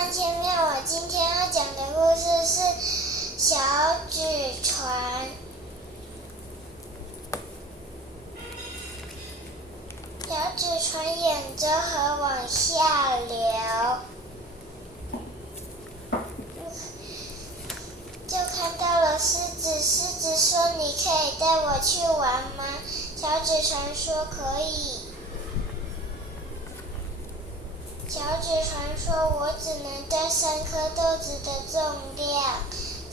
万千妙，我今天要讲的故事是小纸船。小纸船沿着河往下流，就看到了狮子。狮子说：“你可以带我去玩吗？”小纸船说：“可以。”小纸船说：“我只能带3颗豆子的重量。”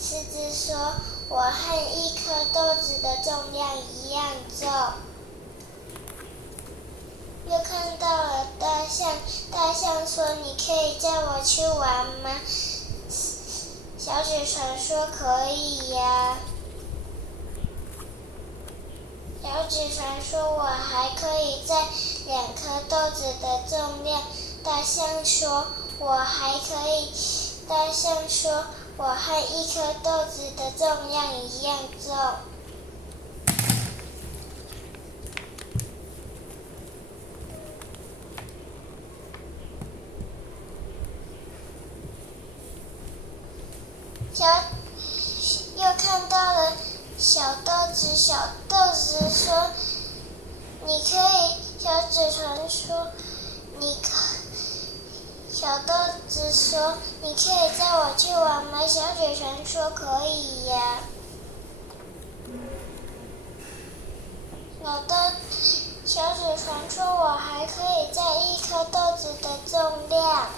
狮子说：“我和1颗豆子的重量一样重。”又看到了大象，大象说：“你可以载我去玩吗？”小纸船说：“可以呀。”小纸船说：“我还可以载2颗豆子的重量。”大象说：“我还可以。”大象说：“我和1颗豆子的重量一样重。”又看到了小豆子，小豆子说：“你可以。”小纸船说：“小豆子说：“你可以载我去玩吗？”小纸船说：“可以呀。”小纸船说：“我还可以载1颗豆子的重量。”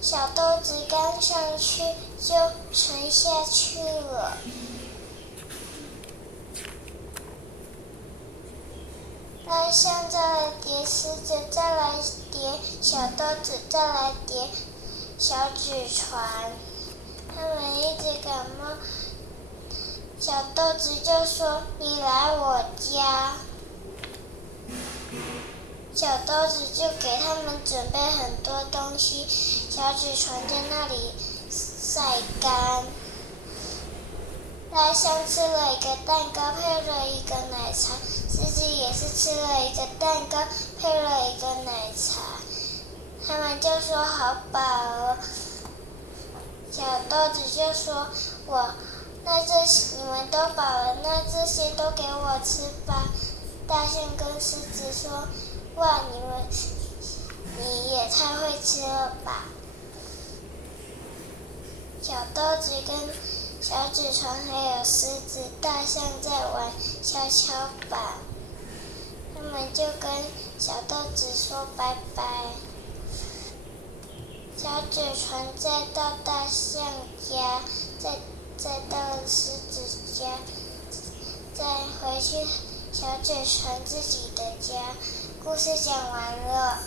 小豆子刚上去就沉下去了。大象再来叠狮子，再来叠小豆子，再来叠小纸船。他们一直感冒，小豆子就说：“你来我家。”小豆子就给他们准备很多东西，小纸船在那里晒干。大象吃了一个蛋糕，配了一个奶茶。狮子也是吃了一个蛋糕，配了一个奶茶。他们就说：“好饱哦。”小豆子就说：“你们都饱了，那这些都给我吃吧。”大象跟狮子说：“哇，你也太会吃了吧！”小豆子跟小纸船还有狮子、大象在玩跷跷板，他们就跟小豆子说拜拜。小纸船再到大象家，再到狮子家，再回去小纸船自己的家。故事讲完了。